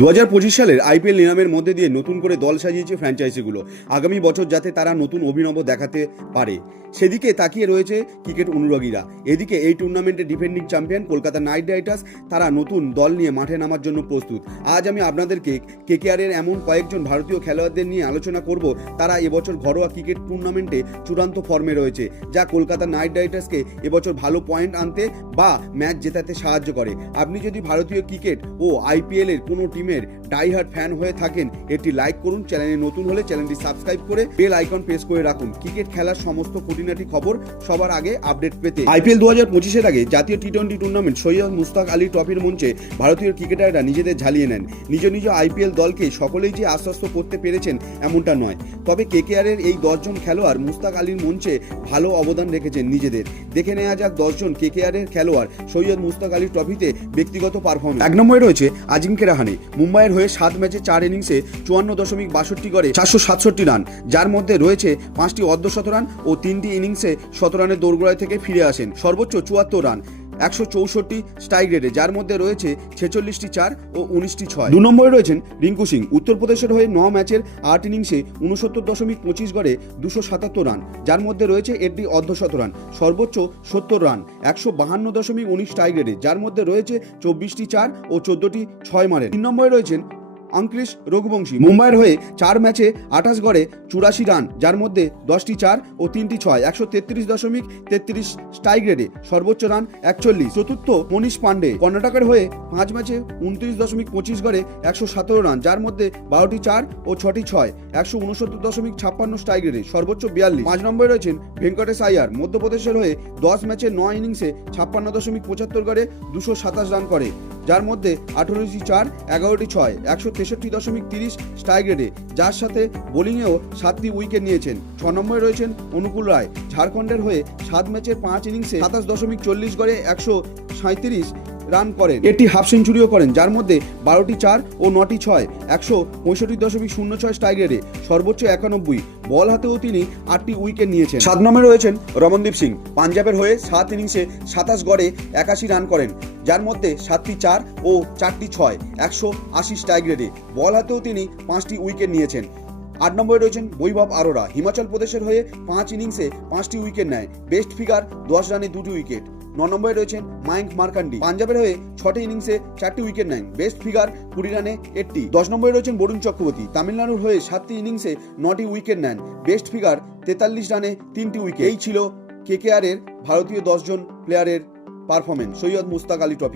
2025 সালের আইপিএল নিলামের মধ্যে দিয়ে নতুন করে দল সাজিয়েছে ফ্র্যাঞ্চাইজিগুলো আগামী বছর যাতে তারা নতুন অভিনব দেখাতে পারে সেদিকে তাকিয়ে রয়েছে ক্রিকেট অনুরাগীরা। এদিকে এই টুর্নামেন্টে defending champion Kolkata night Riders তারা নতুন দল নিয়ে মাঠে নামার জন্য প্রস্তুত। আজ আমি আপনাদেরকে কেকেআরের এমন কয়েকজন ভারতীয় খেলোয়াড়দের নিয়ে আলোচনা করব তারা এবছর ঘরোয়া ক্রিকেট টুর্নামেন্টে চূড়ান্ত ফর্মে রয়েছে, যা কলকাতা নাইট রাইডার্সকে এবছর ভালো পয়েন্ট আনতে বা ম্যাচ জেতাতে সাহায্য করে। আপনি যদি ভারতীয় ক্রিকেট ও আইপিএল এর কোনো টিমের ডাইহার্ড ফ্যান হয়ে থাকেন, এটি লাইক করুন, চ্যানেলে নতুন হলে চ্যানেলটি সাবস্ক্রাইব করে বেল আইকন প্রেস করে রাখুন ক্রিকেট খেলার সমস্ত খুঁটিনাটি খবর সবার আগে আপডেট পেতে। আইপিএল 2025-এর আগে জাতীয় টি-20 টুর্নামেন্ট সৈয়দ মুশতাক আলী ট্রফির মঞ্চে ভারতীয় ক্রিকেটাররা নিজেদের ঝালিয়ে নেন। নিজ নিজ আইপিএল দলকে সকলেই যে আশ্বস্ত করতে পেরেছেন এমনটা নয়, তবে কেকেআরের এই 10 জন খেলোয়াড় মুশতাক আলীর মঞ্চে ভালো অবদান রেখেছেন নিজেদের। দেখে নেওয়া যাক 10 জন কেকেআরের খেলোয়াড় সৈয়দ মুশতাক আলী ট্রফিতে ব্যক্তিগত পারফরমেন্স। 1 নম্বরে রয়েছে আজিঙ্কে রাহানে। মুম্বাইয়ের হয়ে 7 ম্যাচে 4 ইনিংসে 54.62 করে 467 রান, যার মধ্যে রয়েছে 5টি অর্ধশত রান ও 3টি ইনিংসে 100 রানের দোরগোড়ায় থেকে ফিরে আসেন। সর্বোচ্চ 74 রান, 164 স্ট্রাইক রেটে, যার মধ্যে রয়েছে 46টি 4 ও 19টি 6। 2 নম্বরে রয়েছেন রিঙ্কু সিং। উত্তরপ্রদেশের হয়ে 9 ম্যাচের 8 ইনিংসে 69.25 গড়ে 277 রান, যার মধ্যে রয়েছে 8টি অর্ধশত রান, সর্বোচ্চ 70 রান, 152.19 স্ট্রাইক রেটে, যার মধ্যে রয়েছে 24টি 4 ও 14টি 6 মারেন। 3 নম্বরে রয়েছেন অঙ্কৃশ রঘুবংশী। মুম্বাইয়ের হয়ে 4 ম্যাচে 28 গড়ে 84 রান, যার মধ্যে 10টি 4 ও 3টি 6, 133.33 স্ট্রাইক রেটে, সর্বোচ্চ রান 41। চতুর্থ মনীষ পান্ডে। কর্ণাটকের হয়ে 5 ম্যাচে 29.25 গড়ে 117 রান, যার মধ্যে 12টি 4 ও 6টি 6, 169.56 স্ট্রাইক রেটে, সর্বোচ্চ 42। 5 নম্বরে রয়েছেন ভেঙ্কটেশ আইয়ার। মধ্যপ্রদেশের হয়ে 10 ম্যাচে 9 ইনিংসে 56.75 গড়ে 227 রান করে, যার মধ্যে 18টি 4, 11টি 6, 163.30 স্ট্রাইক রেটে, যার সাথে বোলিংয়েও 7টি উইকেট নিয়েছেন। 6 নম্বরে রয়েছেন অনুকূল রায়। ঝাড়খণ্ডের হয়ে 7 ম্যাচের 5 ইনিংসে 27.40 গড়ে 137 রান করেন, এটি হাফ সেঞ্চুরিও করেন, যার মধ্যে 12টি 4 ও 9টি 6, 165.06 স্ট্রাইক রেটে, সর্বোচ্চ 91। বল হাতেও তিনি 8টি উইকেট নিয়েছেন। 7 নম্বরে রয়েছেন রমনদীপ সিং। পাঞ্জাবের হয়ে 7 ইনিংসে 27 গড়ে 81 রান করেন, যার মধ্যে 7টি 4 ও 4টি 6, 180 স্ট্রাইক রেটে, বল হাতেও তিনি 5টি উইকেট নিয়েছেন। 8 নম্বরে রয়েছেন বৈভব আরোরা। হিমাচল প্রদেশের হয়ে 5 ইনিংসে 5টি উইকেট নেয়, বেস্ট ফিগার 10 রানে 2টি উইকেট। 9 নম্বরে রয়েছেন মায়াঙ্ক মার্কান্ডি। পাঞ্জাবের হয়ে 6টি ইনিংসে 4টি উইকেট নেন, বেস্ট ফিগার 20 রানে 80। 10 নম্বরে রয়েছেন বরুণ চক্রবর্তী। তামিলনাড়ুর হয়ে 7টি ইনিংসে 9টি উইকেট নেন, বেস্ট ফিগার 43 রানে 3টি উইকেট। এই ছিল কেকেআরের ভারতীয় 10 জন প্লেয়ারের পারফরমেন্স সৈয়দ মুশতাক আলী ট্রফি।